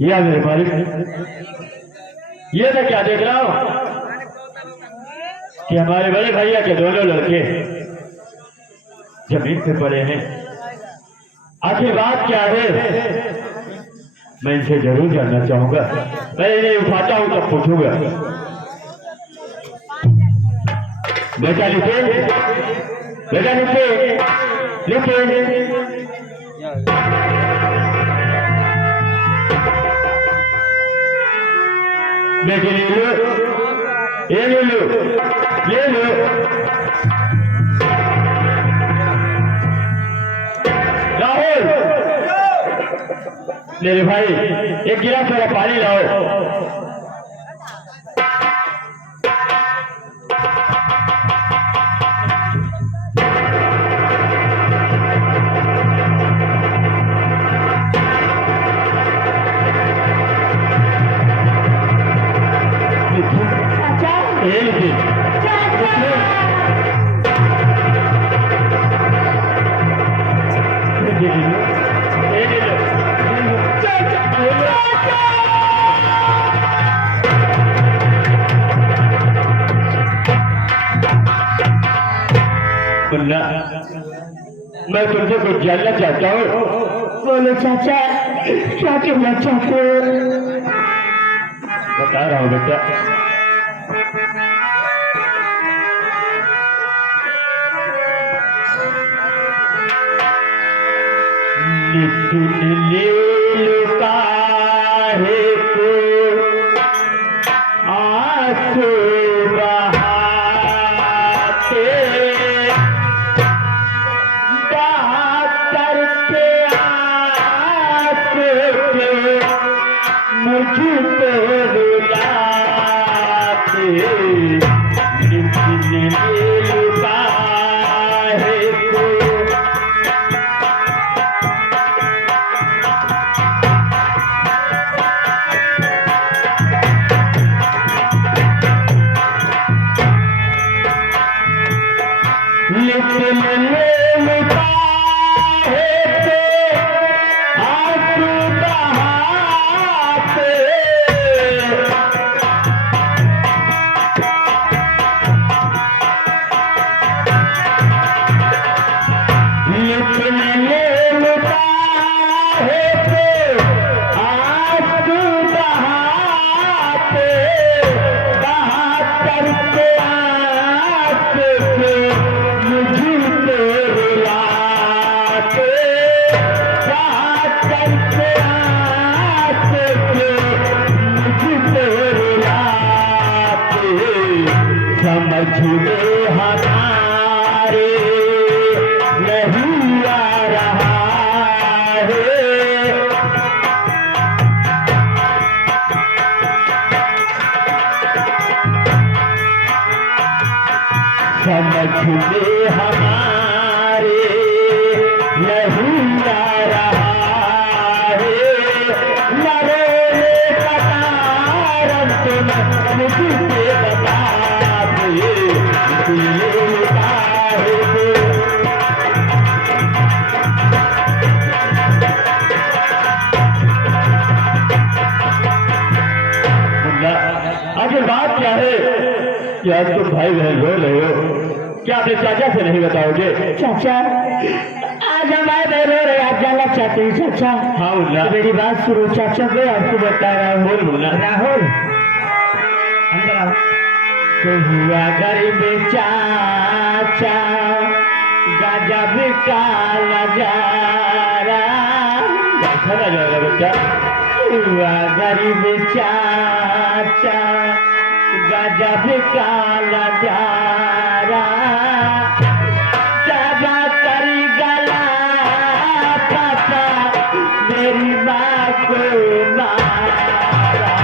या मेरे मालिक, ये मैं क्या देख रहा हूँ कि हमारे बड़े भैया के दोनों लड़के जमीन पे पड़े हैं। आखिर बात क्या है, मैं इनसे जरूर जानना चाहूंगा। मैं इन्हें उठाता हूँ तब पूछूंगा। बेटा लिखे, बेटा लिखे, लिखे। बेटे ले लो, ये ले लो, ले लो। राहुल, मेरे भाई एक गिलास वाला पानी लाओ। मुन्ना, मैं तुमसे कुछ जानना चाहता हूँ। बोलो चाचा, क्या कहना चाहते हो? बता रहा हूँ बेटा। नितिन लीलता है तो आंसू बहाते, दातर के आंसू मुझको रुलाते। नितिन लीलता है तो समझ हमारे नहीं आ रहा है। समझ हमारे नहीं आ रहा है। नरोले का कारण तुम मुझे बता आखिर बात क्या है कि आज तुम भाई बहन रो रहे हो? क्या अपने चाचा से नहीं बताओगे? चाचा, आज हमारे बहन रो रहे, आप जानना चाहते हैं चाचा? हाँ मुन्ना, मेरी बात सुनो चाचा, मैं आपको बता रहा हूँ। बोल मुन्ना। राहुल, अंदर आओ। तो हुआ गरीब चाचा, गजब का नजारा। अच्छा ना जाएगा बेटा। हुआ गरीब चाचा, गजब का नजारा। चाचा करी गला पापा, मेरी माँ को मारा।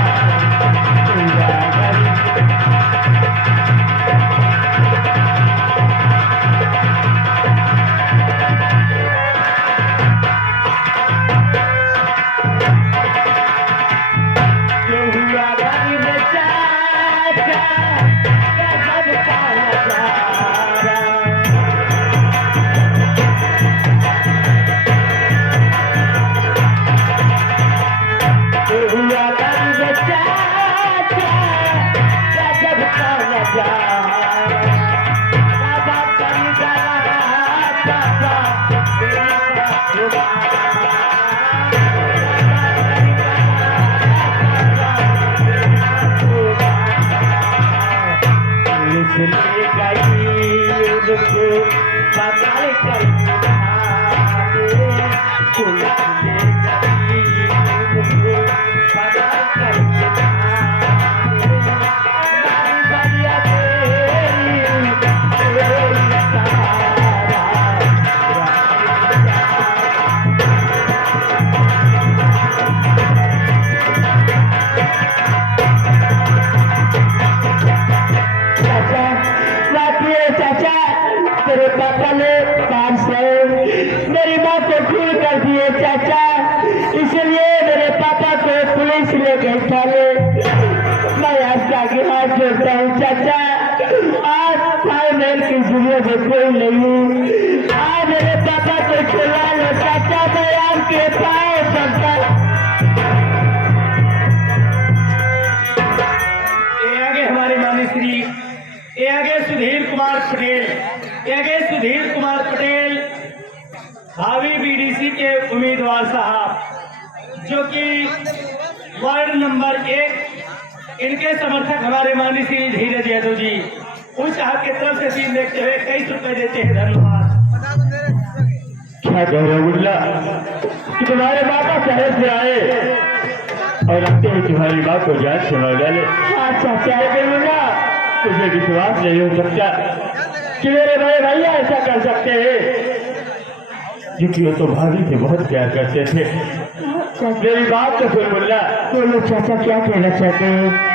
हुआ गरीब चाचा, गजब का तेरे पापा ने 500 मेरी माँ को खून कर दिए चाचा, इसलिए मेरे पापा को पुलिस ले गई थाने। मैं आपका आगे हाथ जोड़ता हूँ चाचा, आज भाई बहन की दुनिया में कोई नहीं, आज मेरे पापा को छुड़ा लो चाचा, मैं आपके पाँव पड़ता। ये आगे हमारे माननीय श्री, ये आगे सुधीर कुमार पटेल, ये आगे सुधीर कुमार पटेल भावी बीडीसी के उम्मीदवार साहब, जो कि वार्ड नंबर 1, इनके समर्थक हमारे माननीय श्री धीरज यादव जी, उन साहब की तरफ से सीन देखते हुए 21 रुपए देते हैं। धन्यवाद। क्या कह रहे हो मुल्ला कि तुम्हारे बाबा शहर से आए और लगते हैं तुम्हारी बात को जान से मार डाले। चाचा लेकिन मुल्ला तुझे विश्वास नहीं हो सकता कि मेरे भाई भैया ऐसा कर सकते हैं, क्योंकि वो तो भाभी से बहुत प्यार करते थे। मेरी बात तो सुन मुल्ला। बोलो चाचा, क्या कहना चाहते हैं?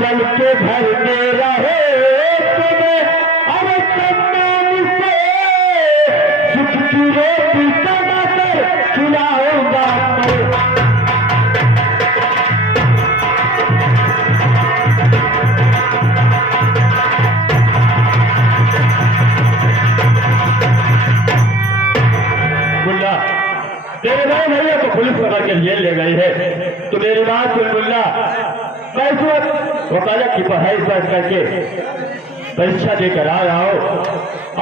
चल के घर में रहे तुम्हें अरे चंदन से सुख की रोटी बनाकर खिलाऊंगा मुल्ला। तेरे भाई भैया को पुलिस पकड़ के जेल ले गई है, तो मेरी बात सुन मुल्ला। मैं इस वक्त वकालत की पढ़ाई कर करके परीक्षा देकर आ रहा हूँ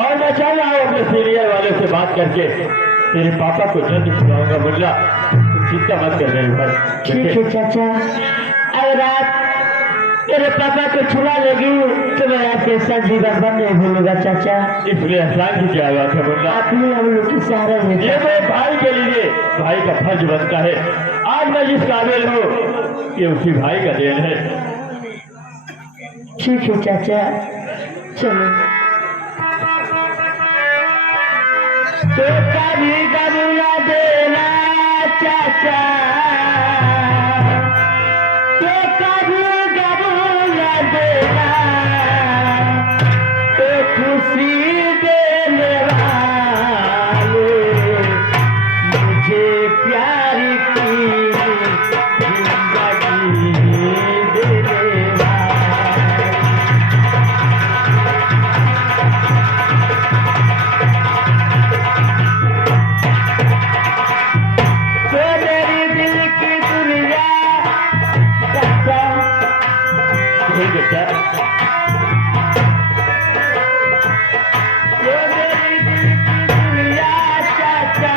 और मैं चाह रहा हूँ अपने सीनियर वाले से बात करके तेरे पापा को जल्द छुड़ाऊंगा मुल्ला। चिंता मत कर रही भाई। ठीक है चाचा, अगर आप मेरे पापा को छुड़ा लेगी तो मैं आपके साथ जीवन भर नहीं भूलूंगा चाचा। इसलिए एहसान की क्या बात है मुल्ला। आप ही हम लोग की सहारा में। ये मेरे भाई के लिए भाई का फर्ज बनता है। आज मैं जिस काबिल हूँ ये उसी भाई का देन है। ठीक है चाचा, चलो। तो कभी कबूला देना चाचा, तो कभी कबूला देना, तो खुशी देने वाले मुझे प्यार की जिंदगी देने वाले। तो मेरी दिल की दुनिया चाचा, ठीक है क्या? तो मेरी दिल की दुनिया चाचा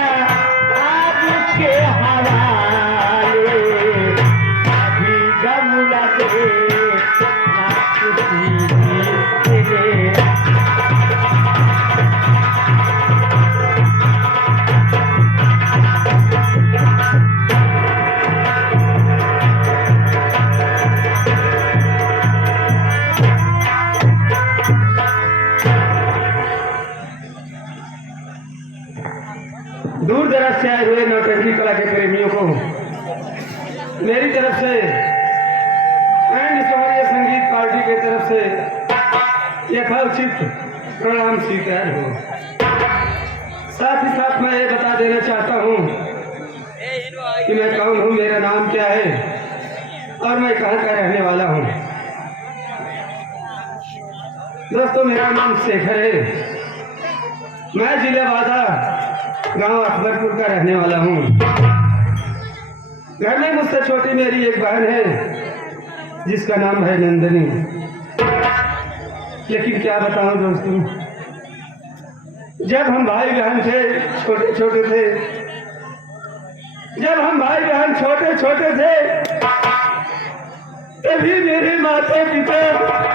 आपके हवाले, अभी गम लगे ना खुशी तेरे। दूर दराज से आए हुए नौटंकी कला के प्रेमियों को मेरी तरफ से एंड सौर्य संगीत पार्टी की तरफ से यथोचित प्रणाम स्वीकार हो। साथ ही साथ मैं ये बता देना चाहता हूँ कि मैं कौन हूँ, मेरा नाम क्या है और मैं कहाँ का रहने वाला हूँ। दोस्तों, मेरा नाम शेखर है। मैं जिला बाधा गांव अकबरपुर का रहने वाला हूँ। घर में मुझसे छोटी मेरी एक बहन है जिसका नाम है नंदनी। लेकिन क्या बताऊं दोस्तों, जब हम भाई बहन थे, छोटे छोटे थे, जब हम भाई बहन छोटे छोटे थे, तभी मेरे माता पिता भाई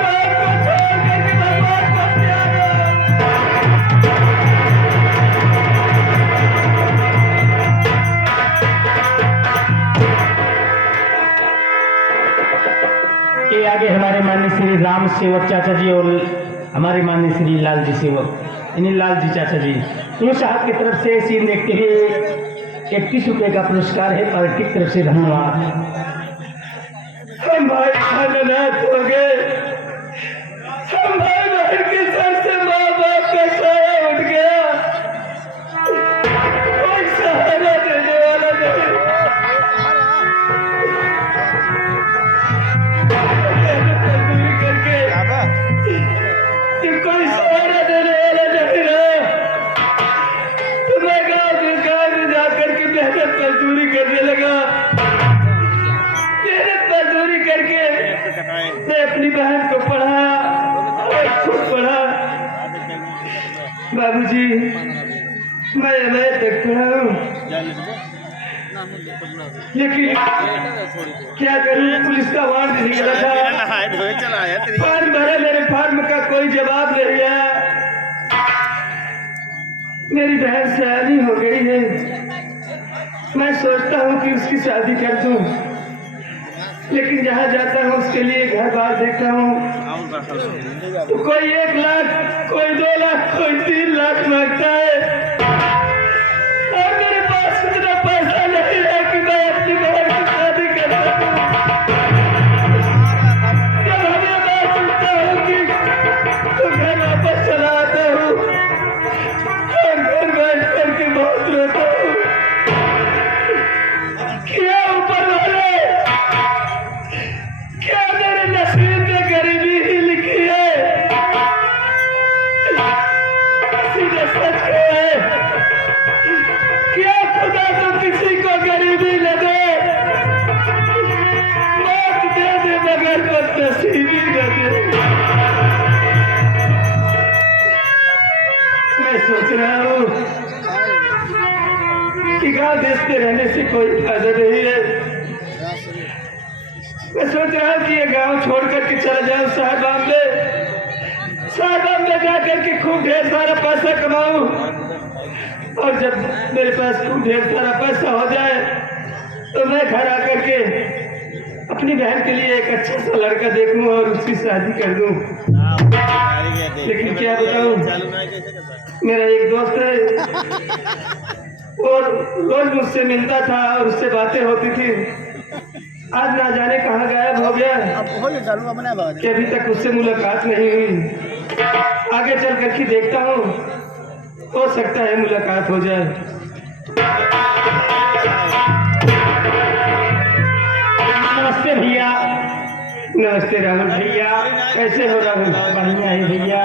बहन को छोड़ करके भगवान को प्यारा। ये आगे हमारे माननीय श्री राम सेवक चाचा जी और हमारे माननीय श्री लाल जी सेवक, इन्हीं लाल जी चाचा जी, इन साहब की तरफ से सीन देखते हुए 31 रुपये का पुरस्कार है। पार्टी की तरफ से धन्यवाद। हम भाई अनाथ हो गए, हम भाई बहन के सर से माँ बाप का साया उठ गया, कोई सहारा देने वाला नहीं। मजदूरी करके कि कोई सहारा देने वाला नहीं रहा, तो मैं गाँव में जाकर के मेहनत मजदूरी करने लगा। मजदूरी करके मैं अपनी बहन को पढ़ाया और खुद पढ़ा। बाबूजी, मैं तक पढ़ा हूँ, लेकिन क्या करूँ, पुलिस का वारंट निकला था, फॉर्म भरा, मेरे फॉर्म का कोई जवाब नहीं आया। मेरी बहन शादी हो गई है, मैं सोचता हूँ कि उसकी शादी कर दूँ, लेकिन जहाँ जाता हूँ उसके लिए घर बार देखता हूँ तो कोई 1 लाख, कोई 2 लाख, कोई 3 लाख मांगता है, और मेरे पास इतना पैसा नहीं है कि मैं अपनी बहन की शादी कर सकूं। जब हमें बात सुनता हूँ कि तो घर वापस चला आता हूँ और घर बैठ करके बहुत रोता हूँ। क्या ऊपर वाले, क्या मेरे नसीब में गरीबी ही लिखी है? सीधे सच है, क्या खुदा तो किसी को गरीबी न दे, मौत दे दे मगर बदनसीबी न दे। मैं सोच रहा हूँ कि गाँव देश में रहने से कोई फायदा नहीं है। मैं सोच रहा हूँ कि ये गांव छोड़ करके चला जाऊँ शहर बॉम्बे, शहर बॉम्बे जा करके खूब ढेर सारा पैसा कमाऊँ, और जब मेरे पास खूब ढेर सारा पैसा हो जाए तो मैं घर आकर के अपनी बहन के लिए एक अच्छा सा लड़का देखूँ और उसकी शादी कर दूँ। लेकिन क्या बताऊँ, मेरा एक दोस्त है, और रोज मुझसे मिलता था और उससे बातें होती थी, आज ना जाने कहाँ गायब हो गया कि अभी तक उससे मुलाकात नहीं हुई। आगे चल करके देखता हूँ, हो सकता है मुलाकात हो जाए। नमस्ते भैया। नमस्ते राहुल भैया कैसे हो राहुल? बढ़िया है भैया,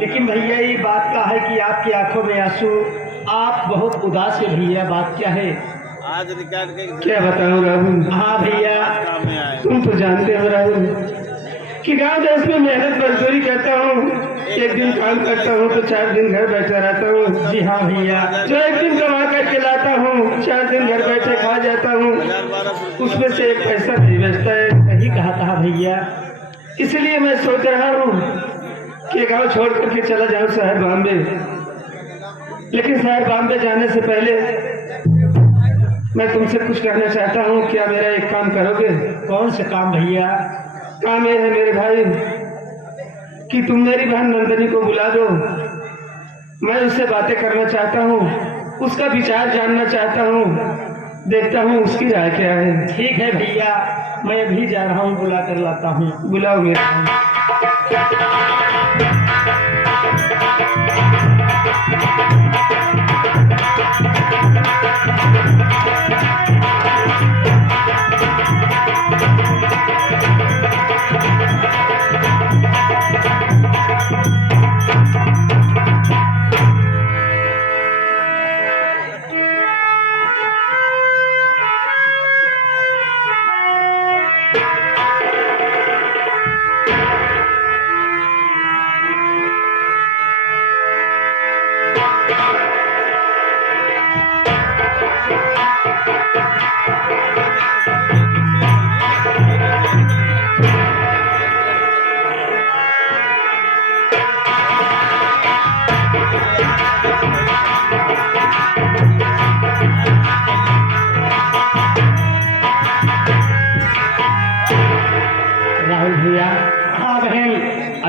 लेकिन भैया ये बात का है कि आपकी आंखों में आंसू, आप बहुत उदास है भैया, बात क्या है? क्या बताऊँ राहुल? हाँ भैया, तुम तो जानते हो राहुल कि गाँव देश में मेहनत मजदूरी करता हूँ, एक दिन काम करता हूँ तो 4 दिन घर बैठा रहता हूँ। जी हाँ भैया, जो एक दिन कमा करके लाता हूँ 4 दिन घर बैठे खा जाता हूँ, उसमें से एक पैसा नहीं बचता है। सही कहा भैया। इसलिए मैं सोच रहा हूँ कि गांव छोड़ करके चला जाऊँ शहर बॉम्बे, लेकिन शहर बॉम्बे जाने से पहले मैं तुमसे कुछ कहना चाहता हूँ। क्या मेरा एक काम करोगे? कौन सा काम भैया? काम ये है मेरे भाई कि तुम मेरी बहन नंदनी को बुला दो, मैं उससे बातें करना चाहता हूँ, उसका विचार जानना चाहता हूँ, देखता हूँ उसकी राय क्या है। ठीक है भैया, मैं अभी जा रहा हूँ, बुला कर लाता हूँ। बुलाओ मेरे भाई।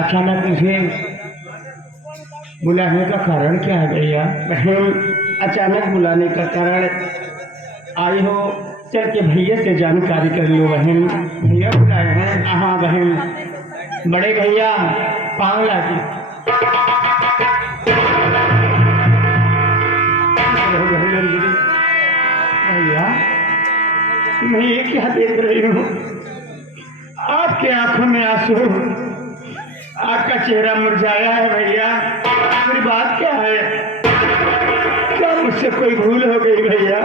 अचानक मुझे बुलाने का कारण क्या है भैया? बहन, अचानक बुलाने का कारण आई हो, चल के भैया से जानकारी कर लो बहन। भैया बुलाए हैं? हाँ बहन, बड़े भैया पाँव लागी। भैया मैं ये क्या देख रही हूँ? आपके आंखों में आंसू, आपका चेहरा मुरझाया है भैया। मेरी बात क्या है? क्या मुझसे कोई भूल हो गई भैया?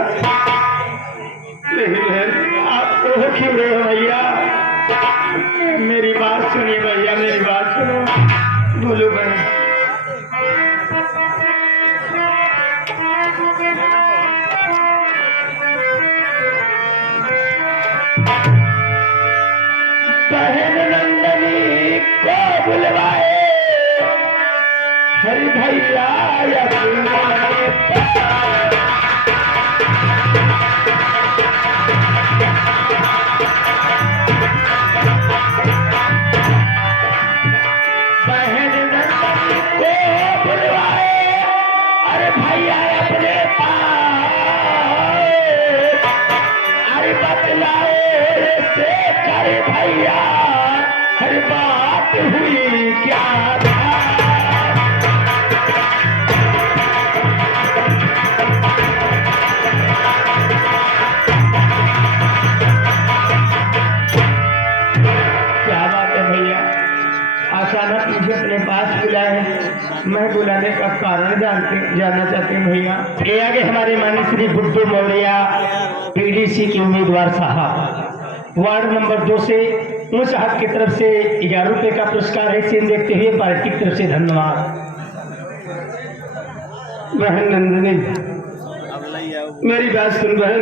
नहीं बहन, आप रो क्यों रहे हो भैया? मेरी बात सुनिए भैया, मेरी बात सुनो। बोलो बहन। बहन नंदनी को बुलवाए हरि भैया बहन नंदनी को बुलवाए अरे भैया अपने पास अरे बतलाओ से करे भैया हर बात हुई क्या था? क्या बात है भैया, अचानक मुझे अपने पास बुलाए। मैं बुलाने का कारण जानना चाहती हूँ भैया। ये आगे हमारे माननीय श्री गुड्डू मौर्य पीडीसी के उम्मीदवार साहब, वार्ड नंबर 2 से उन साहब की तरफ से 11 रुपए का पुरस्कार है। सीन देखते हुए पार्टी की तरफ से धन्यवाद। बहन नंदिनी, मेरी बात सुन बहन,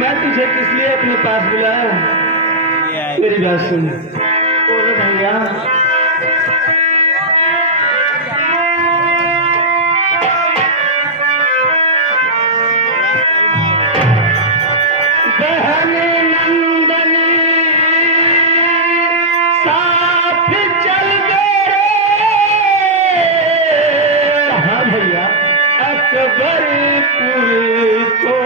मैं तुझे किस लिए अपने पास बुलाया? मेरी बात सुन। बोलो भैया। बहन नंदनी साथ चल गए। हाँ भैया, अकबरपुर को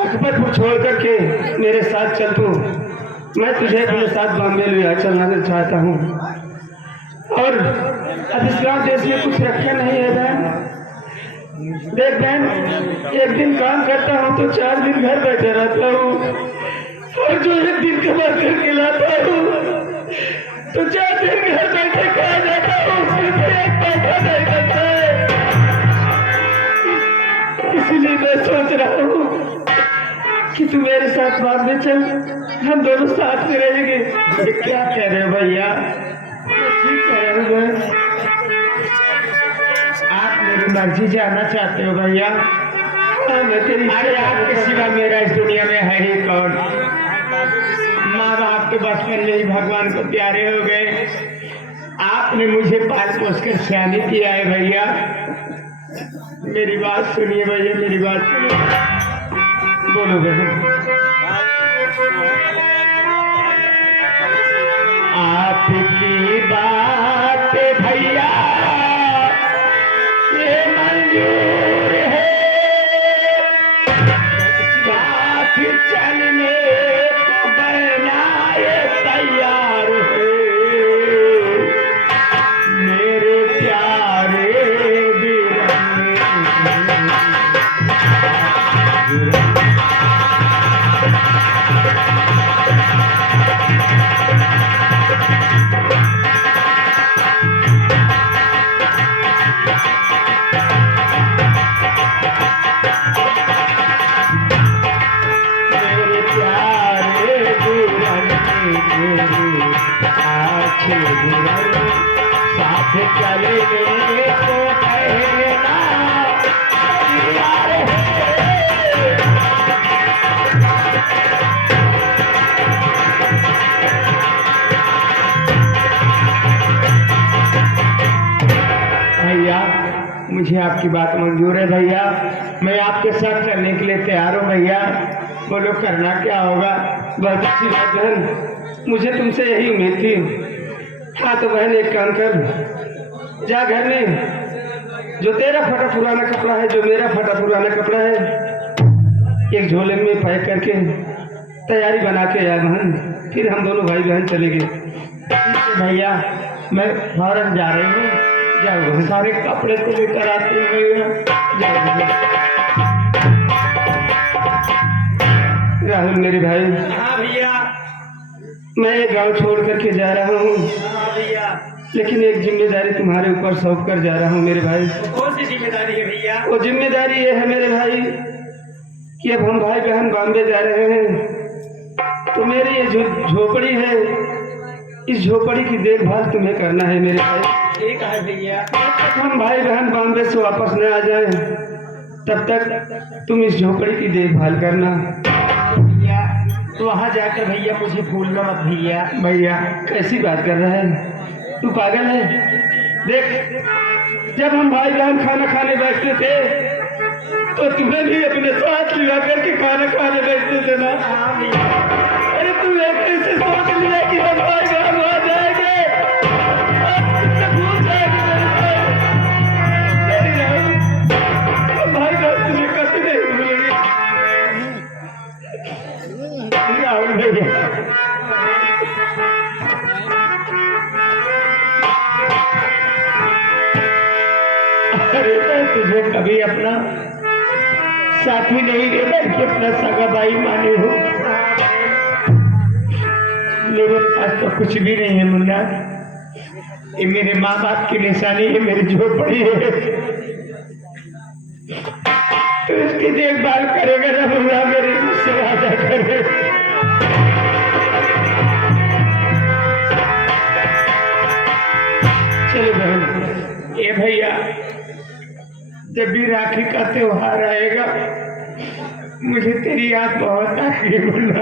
अकबरपुर छोड़ करके मेरे साथ चल तू। मैं तुझे अपने साथ बॉम्बे ले चलना चाहता हूँ। और अब इस्लाम देश में कुछ रखा नहीं है बहन। देख बहन, एक दिन काम करता हूँ तो 4 दिन घर बैठे रहता हूँ, और जो एक दिन कमा करके लाता हूँ तो 4 दिन घर बैठे खा जाता हूँ, सिर्फ एक पैसा नहीं करता है। इसलिए मैं सोच रहा हूँ कि तू मेरे साथ बाद में चल, हम दोनों साथ में रहेंगे। क्या कह रहे हो भैया? ठीक कह रहे हो बहन। आप मेरी मर्जी जाना चाहते हो भैया? हाँ, मैं तेरी। अरे आपके सिवा मेरा इस दुनिया में है ही कौन? माँ बाप के बचपन में ही भगवान को प्यारे हो गए। आपने मुझे पाल पोस कर सयानी किया है भैया। मेरी बात सुनिए भैया, मेरी बात सुनिए। बोलो बहन। आपकी बात भैया मेरी अच्छी बुराई साथ चलेंगे तो कहना यार भैया मुझे आपकी बात मंजूर है भैया, मैं आपके साथ करने के लिए तैयार हूँ भैया, बोलो करना क्या होगा। बहुत अच्छी बात बहन, मुझे तुमसे यही उम्मीद थी। हाँ तो बहन एक काम कर, जा घर में जो तेरा फटा पुराना कपड़ा है, जो मेरा फटा पुराना कपड़ा है, एक झोले में पैक करके तैयारी बना के आ बहन, फिर हम दोनों भाई बहन चलेंगे। भैया मैं फौरन जा रही हूँ, जाओ सारे कपड़े को लेकर आती हूँ भैया, जाओ। राहुल मेरे भाई, हाँ भैया। मैं ये गांव छोड़ करके जा रहा हूँ, हाँ भैया। लेकिन एक जिम्मेदारी तुम्हारे ऊपर सौंप कर जा रहा हूँ मेरे भाई। कौन सी जिम्मेदारी है भैया? वो जिम्मेदारी ये है मेरे भाई कि अब हम भाई बहन बॉम्बे जा रहे हैं, तो मेरी ये जो झोपड़ी है, इस झोपड़ी की देखभाल तुम्हें करना है मेरे भाई। ठीक है भैया। जब तक हम भाई बहन बॉम्बे से वापस न आ जाए तब तक तुम इस झोपड़ी की देखभाल करना। भैया तो वहाँ जाकर भैया मुझे भूलना मत भैया। भैया कैसी बात कर रहा है, तू पागल है? देख, जब हम भाई बहन खाना खाने बैठते थे तो तुम्हें भी अपने साथ लिया करके खाना खाने बैठते थे ना। हाँ भैया। अरे तू एक कैसे सोच लिया कि हम भाई बहन आ जाएंगे, भूल जाएंगे मेरे भाई। हम भाई बहन तुझे कभी नहीं भूलेंगे राहुल भैया अरे मैं तुझे कभी अपना साथी नहीं दे बल्कि अपना सगा भाई माने हो। मेरे पास तो कुछ भी नहीं है मुन्ना, ये मेरे माँ बाप की निशानी है, मेरी झोपड़ी है, तो इसकी देखभाल करेगा ना मुन्ना, मेरी मुझसे वादा करे। चलो बहन, ये भैया जब भी राखी का त्योहार आएगा मुझे तेरी याद बहुत आएगी मुन्ना।